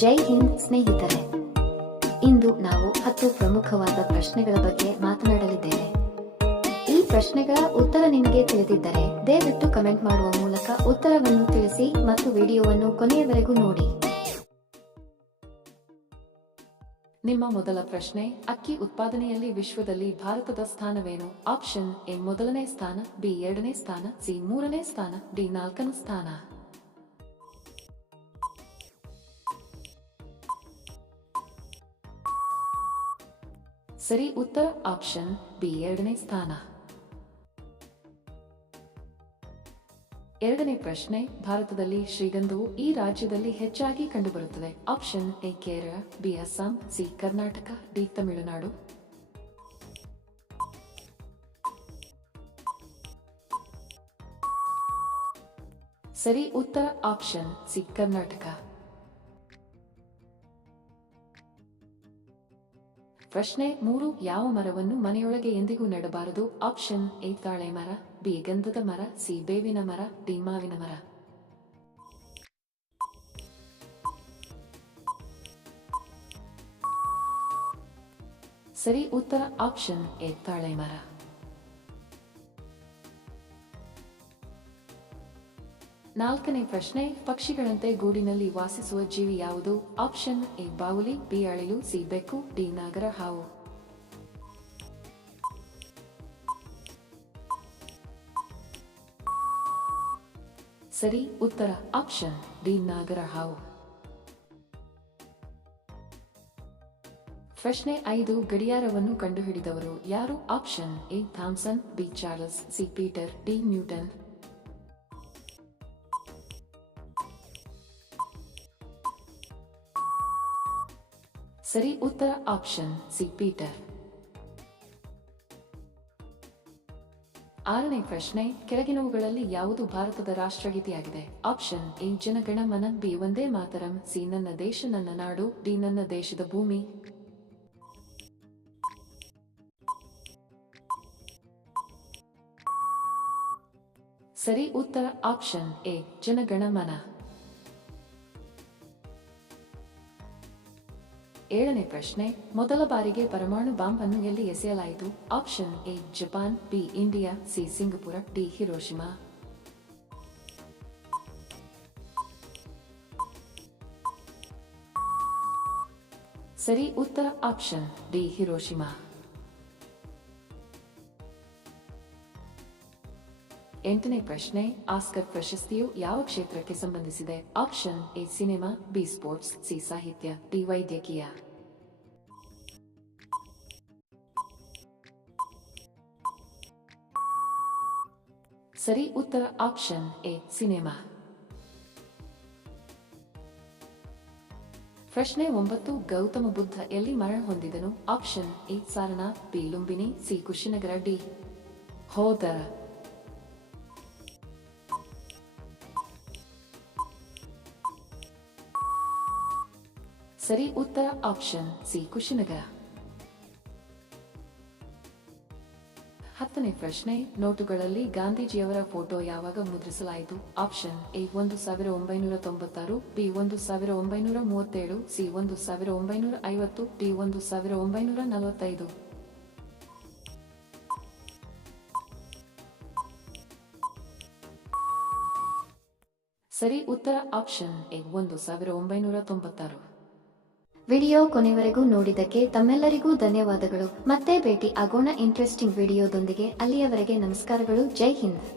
ಜೈ ಹಿಂದ್ ಸ್ನೇಹಿತರೆ, ಇಂದು ನಾವು 10 ಪ್ರಮುಖವಾದ ಪ್ರಶ್ನೆಗಳ ಬಗ್ಗೆ ಮಾತನಾಡಲಿದ್ದೇವೆ. ಈ ಪ್ರಶ್ನೆಗಳ ಉತ್ತರ ನಿಮಗೆ ತಿಳಿದಿದ್ದರೆ ದಯವಿಟ್ಟು ಕಮೆಂಟ್ ಮಾಡುವ ಮೂಲಕ ಉತ್ತರವನ್ನು ತಿಳಿಸಿ ಮತ್ತು ವಿಡಿಯೋವನ್ನು ಕೊನೆಯವರೆಗೂ ನೋಡಿ. ನಿಮ್ಮ ಮೊದಲ ಪ್ರಶ್ನೆ, ಅಕ್ಕಿ ಉತ್ಪಾದನೆಯಲ್ಲಿ ವಿಶ್ವದಲ್ಲಿ ಭಾರತದ ಸ್ಥಾನವೇನು? ಆಪ್ಷನ್ ಎ ಮೊದಲನೇ ಸ್ಥಾನ, ಬಿ ಎರಡನೇ ಸ್ಥಾನ, ಸಿ ಮೂರನೇ ಸ್ಥಾನ, ಡಿ ನಾಲ್ಕನೇ ಸ್ಥಾನ. ಸರಿ ಉತ್ತರ ಆಪ್ಷನ್ ಬಿ ಎರಡನೇ ಸ್ಥಾನ. ಎರಡನೇ ಪ್ರಶ್ನೆ, ಭಾರತದಲ್ಲಿ ಶ್ರೀಗಂಧವು ಈ ರಾಜ್ಯದಲ್ಲಿ ಹೆಚ್ಚಾಗಿ ಕಂಡುಬರುತ್ತದೆ. Option A Kerala, B Assam, C Karnataka, D Tamil Nadu. ಸರಿ ಉತ್ತರ ಆಪ್ಷನ್ ಸಿ ಕರ್ನಾಟಕ. ಪ್ರಶ್ನೆ 3, ಯಾವ ಮರವನ್ನು ಮನೆಯೊಳಗೆ ಎಂದಿಗೂ ನೆಡಬಾರದು? ಆಪ್ಷನ್ ಎ ತಾಳೆ ಮರ, ಬಿ ಗಂಧದ ಮರ, ಸಿ ಬೇವಿನ ಮರ, ಡಿ ಮಾವಿನ ಮರ. ಸರಿ ಉತ್ತರ ಆಪ್ಷನ್ ಎ ತಾಳೆ ಮರ. ನಾಲ್ಕನೇ ಪ್ರಶ್ನೆ, ಪಕ್ಷಿಗಳಂತೆ ಗೂಡಿನಲ್ಲಿ ವಾಸಿಸುವ ಜೀವಿ ಯಾವುದು? ಆಪ್ಷನ್ ಎ ಬಾವುಲಿ, ಬಿ ಅಳಿಲು, ಸಿ ಬೆಕ್ಕು, ಡಿ ನಾಗರ ಹಾವು. ಸರಿ ಉತ್ತರ ಆಪ್ಷನ್ ಡಿ ನಾಗರ ಹಾವು. ಪ್ರಶ್ನೆ 5, ಗಡಿಯಾರವನ್ನು ಕಂಡುಹಿಡಿದವರು ಯಾರು? Option A Thomson, B Charles, C Peter, D Newton. ಸರಿ ಉತ್ತರ ಆಪ್ಷನ್ ಸಿ ಪೀಟರ್. ಆರನೇ ಪ್ರಶ್ನೆ, ಕೆಳಗಿನವುಗಳಲ್ಲಿ ಯಾವುದು ಭಾರತದ ರಾಷ್ಟ್ರಗೀತೆಯಾಗಿದೆ? ಆಪ್ಷನ್ ಎ ಜನಗಣ ಮನ, ಬಿ ವಂದೇ ಮಾತರಂ, ಸಿ ನನ್ನ ದೇಶ ನನ್ನ ನಾಡು, ಡಿ ನನ್ನ ದೇಶದ ಭೂಮಿ. ಸರಿ ಉತ್ತರ ಆಪ್ಷನ್ ಎ ಜನಗಣ ಮನ. ಏಳನೇ ಪ್ರಶ್ನೆ, ಮೊದಲ ಬಾರಿಗೆ ಪರಮಾಣು ಬಾಂಬ್ ಅನ್ನು ಎಲ್ಲಿ ಎಸೆಯಲಾಯಿತು? Option A Japan, B India, C Singapore, D Hiroshima. ಸರಿ ಉತ್ತರ ಆಪ್ಷನ್ ಡಿ ಹಿರೋಶಿಮಾ. ಎಂಟನೇ ಪ್ರಶ್ನೆ, ಆಸ್ಕರ್ ಪ್ರಶಸ್ತಿಯು ಯಾವ ಕ್ಷೇತ್ರಕ್ಕೆ ಸಂಬಂಧಿಸಿದೆ? Option A cinema, B sports, C ಸಾಹಿತ್ಯ, ಡಿ ವೈದ್ಯಕೀಯ. ಸರಿ ಉತ್ತರ ಆಪ್ಷನ್ ಎ ಸಿನಿಮಾ. ಪ್ರಶ್ನೆ 9, ಗೌತಮ ಬುದ್ಧ ಎಲ್ಲಿ ಮರಣ ಹೊಂದಿದನು? Option A Sarnath, B Lumbini, C Kushinagar, D ಹೋದರ. ಸರಿ ಉತ್ತರ ಆಪ್ಷನ್ ಸಿ ಕುಶಿನಗರ. 10ನೇ ಪ್ರಶ್ನೆ, ನೋಟುಗಳಲ್ಲಿ ಗಾಂಧೀಜಿಯವರ ಫೋಟೋ ಯಾವಾಗ ಮುದ್ರಿಸಲಾಯಿತು? Option A 1996, B 1937, C 1950, D 1945. ಸರಿ ಉತ್ತರ ಆಪ್ಷನ್ ಎ 1996. ವಿಡಿಯೋ ಕೊನೆವರೆಗೂ ನೋಡಿದ್ದಕ್ಕೆ ತಮ್ಮೆಲ್ಲರಿಗೂ ಧನ್ಯವಾದಗಳು. ಮತ್ತೆ ಭೇಟಿ ಆಗೋಣ ಇಂಟ್ರೆಸ್ಟಿಂಗ್ ವಿಡಿಯೋದೊಂದಿಗೆ. ಅಲ್ಲಿಯವರೆಗೆ ನಮಸ್ಕಾರಗಳು. ಜೈ ಹಿಂದ್.